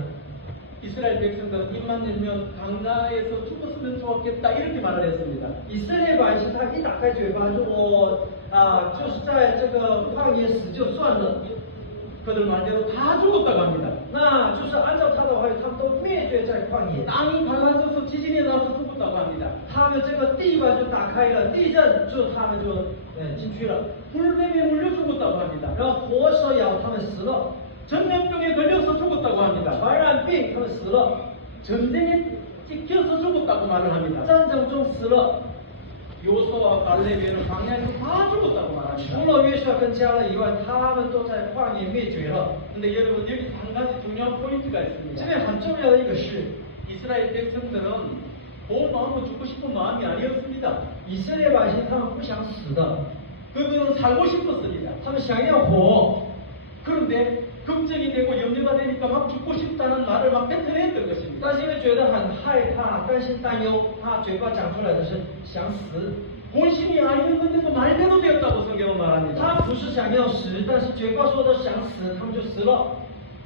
이스라엘 백성들은 입만 열면 강가에서 죽었으면 좋았겠다 이렇게 말을 했습니다. 以色列百姓他一打开嘴巴，就我就是在这个旷野死就算了， 그들 말대로 다 죽었다고 합니다. 那就是按照他的话语，他们都灭绝在旷野。 땅이 갈라져서 지진이 나서 죽었다고 합니다. 他们这个地板就打开了，地震就他们就进去了， 불뱀에 물려 죽었다고 합니다. 然后活蛇咬他们死了， 전염병에 걸려서 죽었다고 합니다. 传染病他们死了， 전쟁에 찍혀서 죽었다고 말을 합니다. 战争中死了。 요소와 갈렙에는 광야에서 다 죽었다고 除 말합니다. 了约书亚跟迦勒以外，他们都在旷野灭绝了。 근데 여러분 여기서 한 가지 중요한 포인트가 这 있습니다. 边很重要的一个是， 이스라엘 백성들은 본 마음으로 죽고 싶은 마음이 아니었습니다. 以色列百姓他们不想死的， 그들은 살고 싶었습니다. 他们想要活。 그런데 걱정이 되고 염려가 되니까 막 죽고 싶다는 말을 막 뱉어냈던 것입니다. 但是因为觉得很害怕、担心、担忧，他嘴巴讲出来的是想死。 본심이 아니었는데도 말대로 되었다고 성경은 他 말합니다. 不是想要死，但是嘴巴说的想死，他们就死了。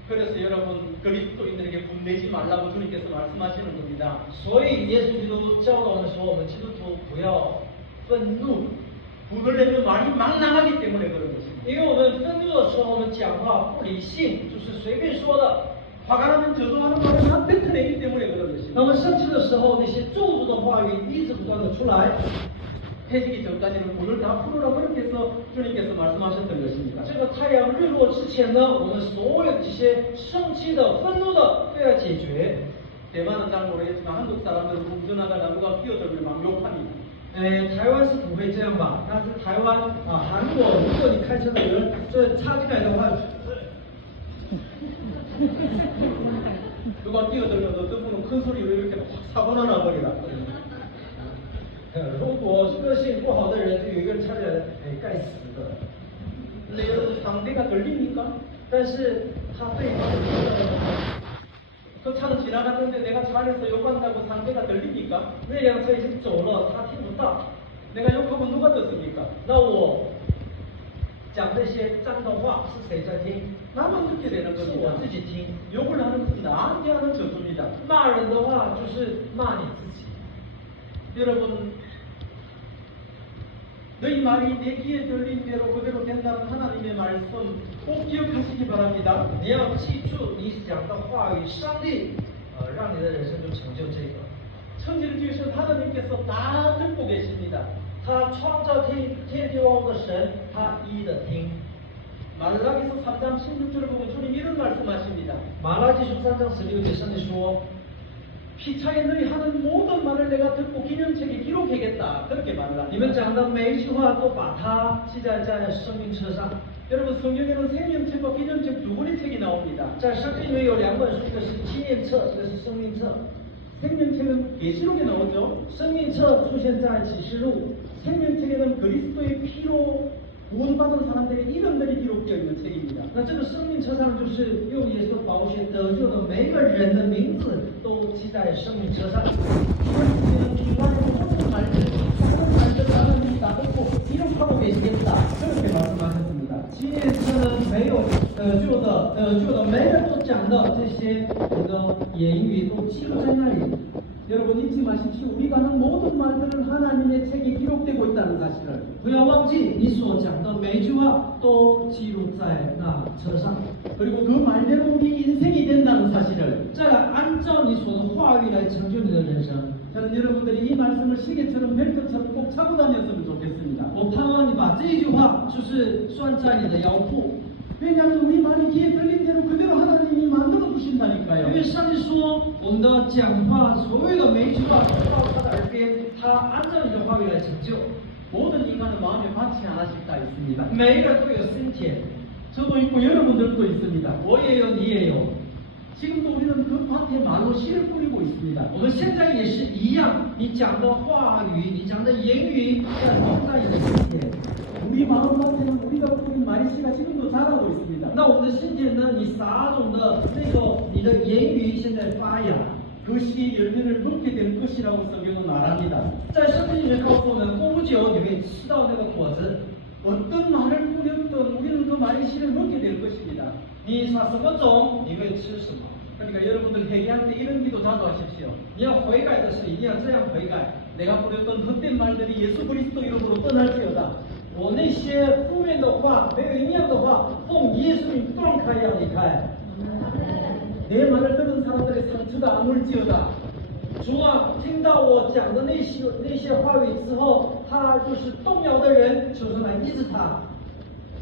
그래서 여러분 그리스도인들에게 분내지 말라고 주님께서 말씀하시는 겁니다. 所以耶稣基督教导我们说，我们基督徒不要愤怒， 분을 내면 말이 막 나가기 때문에 그런 것입니다. 因为我们愤怒的时候，我们讲话不理性，就是随便说的。 화가 나면 저주하는 말을 막 뱉어내기 때문에 그런 那 것입니다. 么生气的时候，那些咒诅的话语一直不断的出来。 해지기 전까지는 분을 다 풀으라고 그렇게 해서 주님께서 말씀하셨던 것입니다. 这个太阳日落之前呢，我们所有这些生气的、愤怒的都要解决。 대만은 잘 모르겠지만 한국 사람들은 운전하다가 누가 끼어들면 막 욕합니다. 台湾是不会这样吧？但是台湾韩国，如果你开车的有人这插进来的话， 누가 끼어들면 어떤 분은 큰 소리로 이렇게 확 사고나 나버리라. 如果个性不好的人，就有一个人插进来，该死的。 근데 여러분 상대가 들립니까? 但是他对方그 차는 지나갔는데 내가 차 안에서 욕한다고 상대가 들립니까? 那辆车已经走了，他听不到。 내가 욕하면 누가 듣습니까? 那我讲这些脏的话是谁在听？ 나만 듣게 되는 是 겁니다. 我自己听。 욕을 하는 것은 나한테 하는 저주입니다. 骂人的话就是骂你自己。 여러분 너희 말이 내 귀에 들린 대로 그대로 된다는 하나님의 말씀 꼭 기억하시기 바랍니다. 你要记住你讲的话语，上帝让你的人生就成就这个。 천지를 지으신 하나님께서 다 듣고 계십니다. 他创造天地万物的神，他一一的听。 말라기서 3장 16절을 보면 주님 이런 말씀하십니다. 马拉基书3章16节，上帝说： 피차에 너희 하는 모든 말을 내가 듣고 기념책에 기록하겠다. 그렇게 말을 你 합니다. 们讲的每一句话都把它记在生命册上。 여러분 성경에는 생명책과 기념책 두 권의 책이 나옵니다. 在圣经里面有2本书，一个是纪念册，一个是生命册。 생명책은 계시록에 나오죠. 生命册出现在启示录， 생명책에는 그리스도의 피로 구원받은 사람들의 이름들이 기록되어 있는 책입니다. 那这个生命册上就是用耶稣的宝血得救的每一个人的名字都记在生命册上。 기념책에는 인간의 모든 말들, 다른 말들을 하나님이 다 듣고 기록하고 계시겠다. 그렇게 말씀하셨습니다. 纪念册呢，没有得救的每个人都讲的这些言语都记录在那里。 여러분 잊지 마십시오. 우리가 하는 모든 말들은 하나님의 책에 기록되고 있다는 사실을. 不要忘记你所讲的每一句话都记录在那册上。 그리고 그 말대로 우리 인생이 된다는 사실을. 再来按照你所的话语来成就你的人生。 저는 여러분들이 이 말씀을 시계처럼 벨트처럼 꼭 차고 다녔으면 좋겠습니다. 我盼望你把这一句话就是拴在你的腰部。 왜냐하면 우리 말이 귀에 들린 대로 그대로 하나님이 만들어 주신다니까요. 因为上帝说，我们的讲话所有的每一句话都到他的耳边，他按照你的话语来成就。 모든 인간은 마음에 밭이 하나씩 다 있습니다. 每一个人都有心田， 저도 있고 여러분들도 있습니다. 我也有，你也有。 지금도 우리는 그 밭에 말로 씨를 뿌리고 있습니다. 我们现在也是一样，你讲的话语，你讲的言语，要种在你的心田。 우리 마음밭에는 우리가 뿌린 마리씨가 지금도 자라고 있습니다. 那我们的心田呢？你撒种的你的言语现在发芽， 그 씨의 열매를 먹게 될 것이라고 성경은 말합니다. 在圣经里面告诉我们，过不久你会吃到那个果子。 어떤 말을 뿌렸든 우리는 그 마리씨를 먹게 될 것입니다. 你撒什么种，你会吃什么。 그러니까 여러분들 회개할 때 이런 기도 자주 하십시오. 你要悔改的是一定要这样悔改。 내가 뿌렸던 헛된 말들이 예수 그리스도 이름으로 떠날지어다. 我那些负面的话，没有营养的话，奉耶稣名断开要离开。 내 말을 들은 사람들의 상처가 아물지어다. 主啊，听到我讲的那些话语之后，他就是动摇的人，求神来医治他。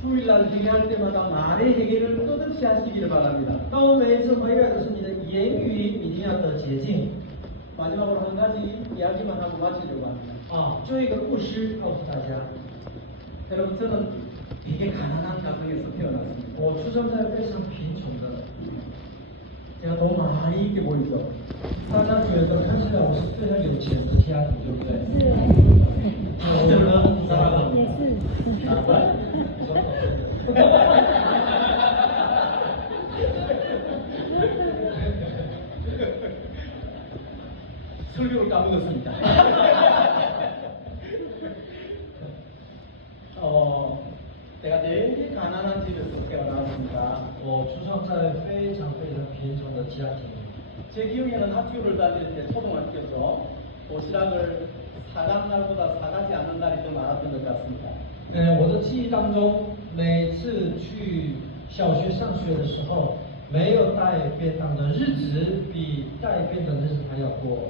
주일날 회개할 때마다 말의 해결을 끝없이 하시기를 바랍니다. 当我们每一次悔改的时候，你的言语一定要得洁净。 마지막으로 한 가지 이야기만 하고 마치려고 합니다. 最后一个故事告诉大家， 여러분 저는 되게 가난한 가정에서 태어났습니다. 我出生在非常贫穷的， 제가 돈 많이 있게 보이죠? 大家觉得看起来我是非常有钱的家庭，对不对？我呢，설교를 까먹었습니다. 내가 되게 가난한 집에서 태어났습니다. 我出生在非常贫穷的家庭。 제 기억에는 학교를 다닐 때 초등학교에서 도시락을 사간 날보다 사가지 않는 날이 더 많았던 것 같습니다. 我的记忆当中，每次去小学上学的时候，没有带便当的日子比带便当的日子还要多。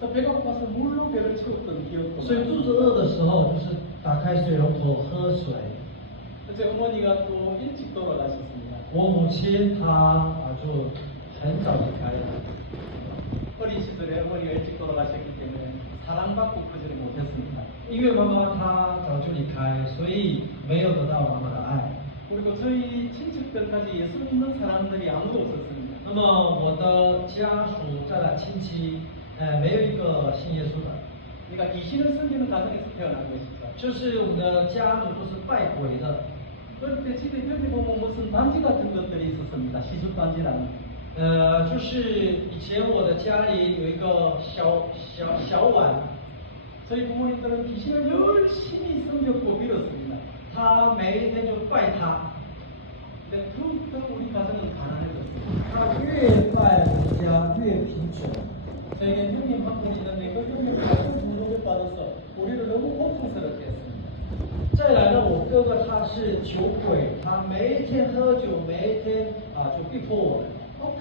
그래서 배가 고파서 물로 배를 채웠던 기억도 所以肚子 많습니다. 饿的时候，就是打开水龙头喝水。 제 어머니가 또 일찍 돌아가셨습니다. 我母亲她就很早离开了。 어린 시절에 어머니가 일찍 돌아가셨기 때문에 사랑받고 크지를 못했습니다. 因为妈妈她早就离开，所以没有得到妈妈的爱。 그리고 저희 친척들까지 예수 믿는 사람들이 아무도 없었습니다. 那么我的家属再来亲戚，没有一个信耶稣的， 그러니까 귀신을 섬기는 가정에서 태어난 것이죠. 就是我们的家族都是拜鬼的。 그럴 때 집에 벽에 보면 무슨 반지 같은 것들이 있었습니다. 시술 반지라는. 就是以前我的家里有一个小碗， 저희 부모님들은 귀신을 열심히 섬겼고 빌었습니다. 他每一天就拜他， 근데 더욱더 우리 가정은 가난해졌습니다. 他越拜我们家越贫穷。 저에게 형님 한 분이 있는데 그 형님을 같은 부모를 받아서 우리를 너무 고통스럽게 했습니다. 再来呢，我哥哥他是酒鬼，他每一天喝酒，每一天就逼迫我们，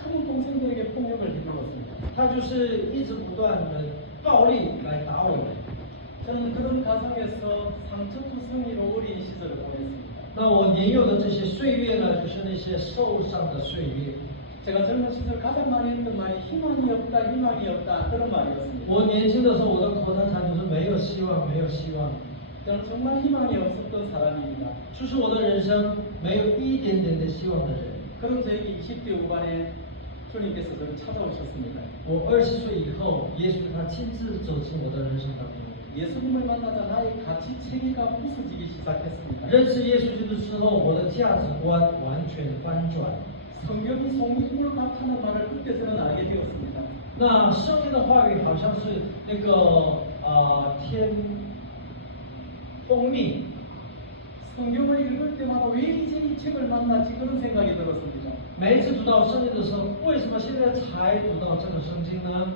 큰 동생들에게 폭력을 휘둘렀습니다. 他就是一直不断的暴力来打我们。 저는 그런 가정에서 상처투성이로 어린 시절을 보냈습니다. 那我年幼的这些岁月呢，就是那些受伤的岁月。 제가 젊은 시절 가장 많이 했던 말이 희망이 없다, 희망이 없다 그런 말이었습니다. 我年轻的时候，我的口头禅就是没有希望，没有希望。 저는 정말 희망이 없었던 사람입니다. 就是我的人生没有一点点的希望的人。 그런 저에게 20대 후반에 주님께서 저를 찾아오셨습니다. 我20岁以后，耶稣他亲自走进我的人生当中。 예수님을 만나자 나의 가치 체계가 부서지기 시작했습니다. 认识耶稣基督之后，我的价值观完全翻转。 성경이 성립을 같다는 말을 그때 저는 알게 되었습니다. 那圣经的话语好像是那个天蜂蜜。 성경을 읽을 때마다 왜 이제 이 책을 만나지 그런 생각이 들었습니다. 每一次读到圣经的时候，为什么现在才读到这个圣经呢？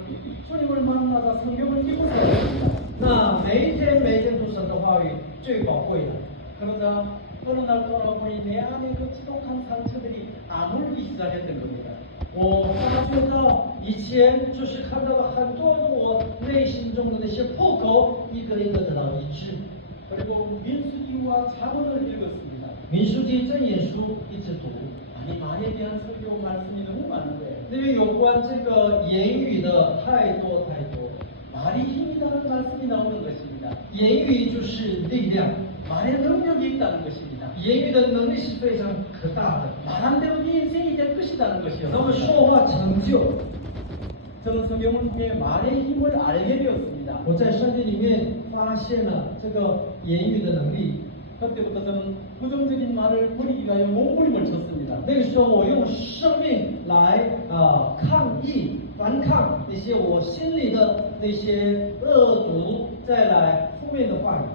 주님을 만나자 성경을 읽고자 합니다. 那每一天读神的话语最宝贵的。 그러자 어느 날 돌아보니 내 안에 그 지독한 상처들이 아물기 시작했던 겁니다. 我发觉到以前就是看到了很多的我内心中的那些破口，一个一个得到医治。 그리고 민수기와 자문을 읽었습니다. 民书记真言书一直读， 아니 말에 대한 설교 말씀이 너무 많은 거예요. 那边有关这个言语的太多太多。 말이 힘이라는 말씀이 나오는 것입니다. 言语就是力量， 말의 능력이 있다는 것입니다. 言语的能力是非常可大的。 말한 대로 네 인생이 될 것이라는 那么 것이었습니다. 说话成就。 저는 성경을 통해 말의 힘을 알게 되었습니다. 我在圣经里面发现了这个言语的能力。 그때부터 저는 부정적인 말을 버리기 위하여 몸부림을 쳤습니다. 那个时候，我用生命来抗议、反抗那些我心里的那些恶毒，再来负面的话语。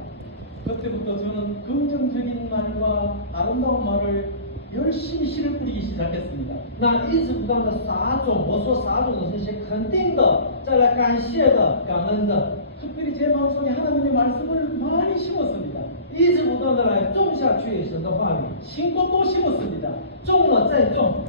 그때부터 저는 긍정적인 말과 아름다운 말을 열심히 씨를 뿌리기 시작했습니다. 那一直不断的撒种，我说撒种的这些肯定的，再来感谢的、感恩的， 특별히 제 마음속에 하나님의 말씀을 많이 심었습니다. 一直不断的来种下去神的话语， 심고 또 심었습니다. 种了再种，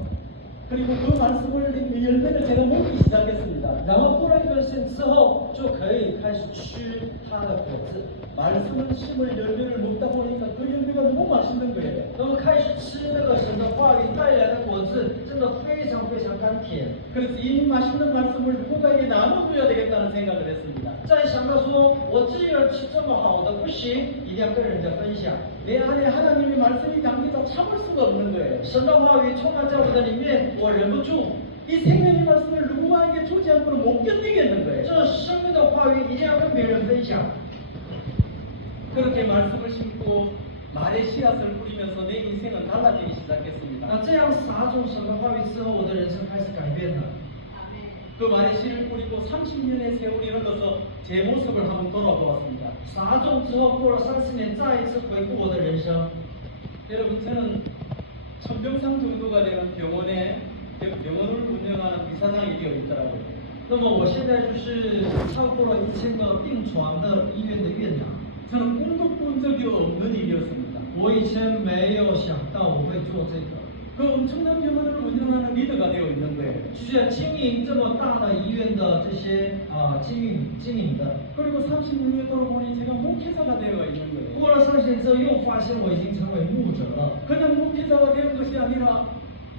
그리고 그 말씀을 열매를 제가 먹기 시작했습니다. 然后过了一段时间之后，就可以开始吃它的果子。 말씀을 심을 열매를 먹다 보니까 그 열매가 너무 맛있는 거예요. 那么开始吃那个神的话语带来的果子，真的非常非常甘甜。 그래서 이 맛있는 말씀을 누군가에게 나눠줘야 되겠다는 생각을 했습니다. 再想到说，我自己人吃这么好的不行，一定要跟人家分享。 내 안에 하나님의 말씀이 담겨서 참을 수가 없는 거예요. 神的话语充满在我的里面，我忍不住。 이 생명의 말씀을 누군가에게 주지 않고는 못 견디겠는 거예요. 这生命的话语一定要跟别人分享。 그렇게 말씀을 심고 말의 씨앗을 뿌리면서 내 인생은 달라지기 시작했습니다. 那这样撒种神的话语之后，我的人生开始改变了。 그 말의 씨를 뿌리고 30년의 세월이 흘러서 제 모습을 한번 돌아보았습니다. 撒种之后，过了30年，再一次回顾我的人生。 여러분 저는 천병상 정도가 되는 병원을 운영하는 이사장이 되어 있더라고요. 那么我现在就是超过了1000个病床的医院的院长。 저는 꿈도 꾼 적이 없는 일이었습니다. 我以前没有想到我会做这个， 그 엄청난 병원을 운영하는 리더가 되어 있는 거예요. 就是经营这么大的医院的这些经营的。 그리고 30년에 돌아보니 제가 목회자가 되어 있는 거예요. 过了30年之后，又发现我已经成为牧者了。 그냥 목회자가 된 것이 아니라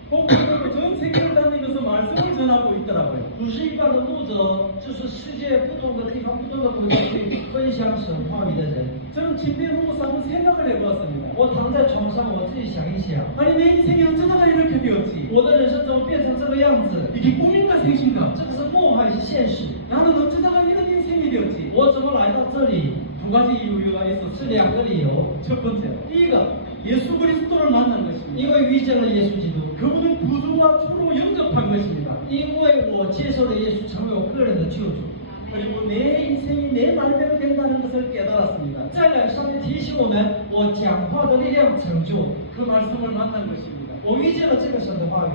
복음으로 전 세계를 다니면서 말씀을 전하고 있더라고요. 不是一般的牧者，就是世界不同的地方、不同的国家去分享神话语的人。 저는 침대에 누워서 한번 생각을 해보았습니다. 我躺在床上，我自己想一想， 아니 내 인생이 어쩌다가 이렇게 되었지? 我的人生怎么变成这个样子？ 이게 꿈인가 생신가? 这个是梦还是现实？ 나는 어쩌다가 이런 인생이 되었지? 我怎么来到这里？ 두 가지 이유가 是 있었어요. 2个理由。 첫 번째로 第一个， 예수 그리스도를 만난 것입니다. 因为遇见了耶稣基督， 그분을 구주와 주로 영접한 것입니다. 因为我接受了耶稣，成为我个人的救主。 그리고 내 인생이 내 말대로 된다는 것을 깨달았습니다. 再来，上帝提醒我们，我讲话的力量成就。 그 말씀을 만난 것입니다. 我遇见了这个神的话语。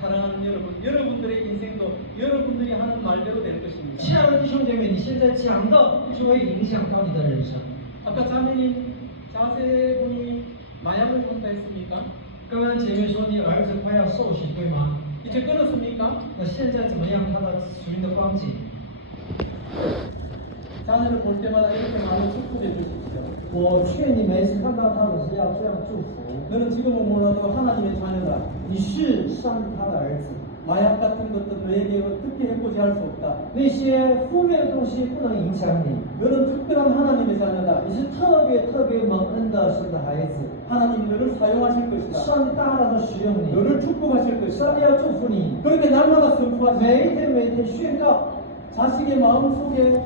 사랑하는 여러분, 여러분들의 인생도 여러분들이 하는 말대로 될 것입니다. 亲爱的弟兄姐妹，你现在讲的就会影响到你的人生。 아까 자제분이 마약을 한다 했습니까? 刚刚姐妹说你儿子快要受洗，对吗？ 이제 끊었습니까? 那现在怎么样？他的属灵的光景？ 자녀를 볼 때마다 이렇게 많은 축복해 주십시오. 我劝你每次看到他的时候要这样祝福。 너는 지금은 몰라도 하나님의 자녀다. 你是上帝他的儿子， 마약 같은 것도 너에게 어떻게 해코지 할 수 없다. 那些负面的东西不能影响你。 너는 특별한 하나님의 자녀다. 你是特别蒙恩的神的孩子， 하나님 너를 사용하실 것이다. 上帝大大的使用你， 너를 축복하실 上帝 것이다. 要祝福你。 그렇게 날마다 선포하시고 每一天宣告， 자식의 마음속에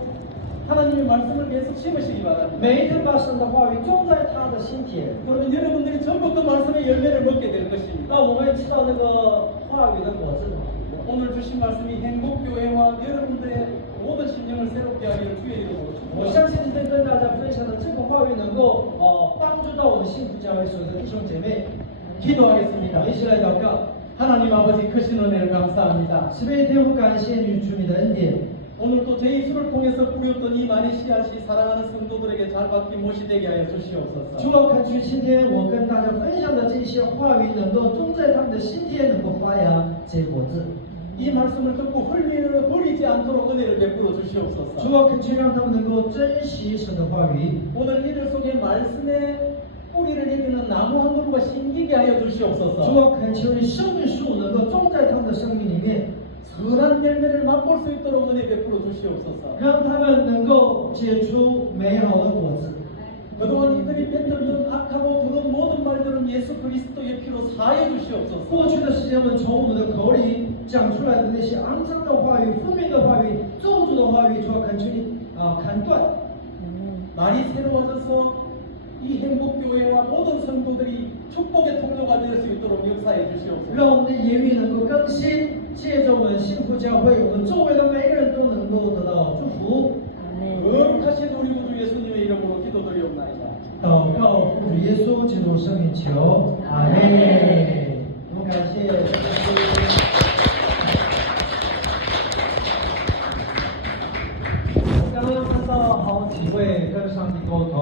하나님의 말씀을 계속 심으시기 바랍니다. 每一天把神的话语种在他的心田， 그러면 여러분들이 전부 그 말씀의 열매를 먹게 될 것입니다. 那我们会知道那个话语的果子。 오늘 주신 말씀이 행복교회와 여러분들의 모든 심령을 새롭게 하기를 주의 이름으로 我 축복합니다. 相信今天跟大家分享的这个话语能够帮助到我们幸福教会所有的弟兄姐妹。 기도하겠습니다. 一起来祷告， 하나님 아버지 크신 은혜를 감사합니다. 慈悲天父，感谢你主你的恩典。 오늘도 제 입술을 통해서 뿌렸던 이 많은 씨앗이 사랑하는 성도들에게 잘 박힌 못이 되게 하여 主 주시옵소서. 啊，恳求今天我跟大家分享的这些话语，能够种在他们的心田，能够发芽结果子。 이 말씀을 듣고 흘리지 않도록 은혜를 베풀어 주시옵소서. 主啊，恳求让他们能够珍惜神的话语。 오늘 이들 속에 말씀의 뿌리를 내리는 나무 한 그루가 심기게 하여 主 주시옵소서. 啊，恳求你生命树能够种在他们的生命里面， 선한 열매를 맛볼 수 있도록 은혜 베풀어 주시옵소서. 让他们能够结出美好的果子。 그동안 이들이 뱉던 악하고 부른 모든 말들은 예수 그리스도의 피로 사해 주시옵소서. 过去的时间，我们从我们的口里讲出来的那些肮脏的话语、负面的话语、咒诅的话语，主啊，恳求你砍断。 말이 새로워져서 이 행복교회와 모든 성도들이 축복의 통로가 될 수 있도록 역사해 주시옵소서. 让我们的言语能够更新，借着我们幸福教会，我们周围的每个人都能够得到祝福。 거룩하신 우리 구주 예수님의 이름으로 기도드리옵나이다. 祷告奉主耶稣基督圣名求，阿门。我们感谢耶稣。我刚刚看到好几位跟上帝沟通。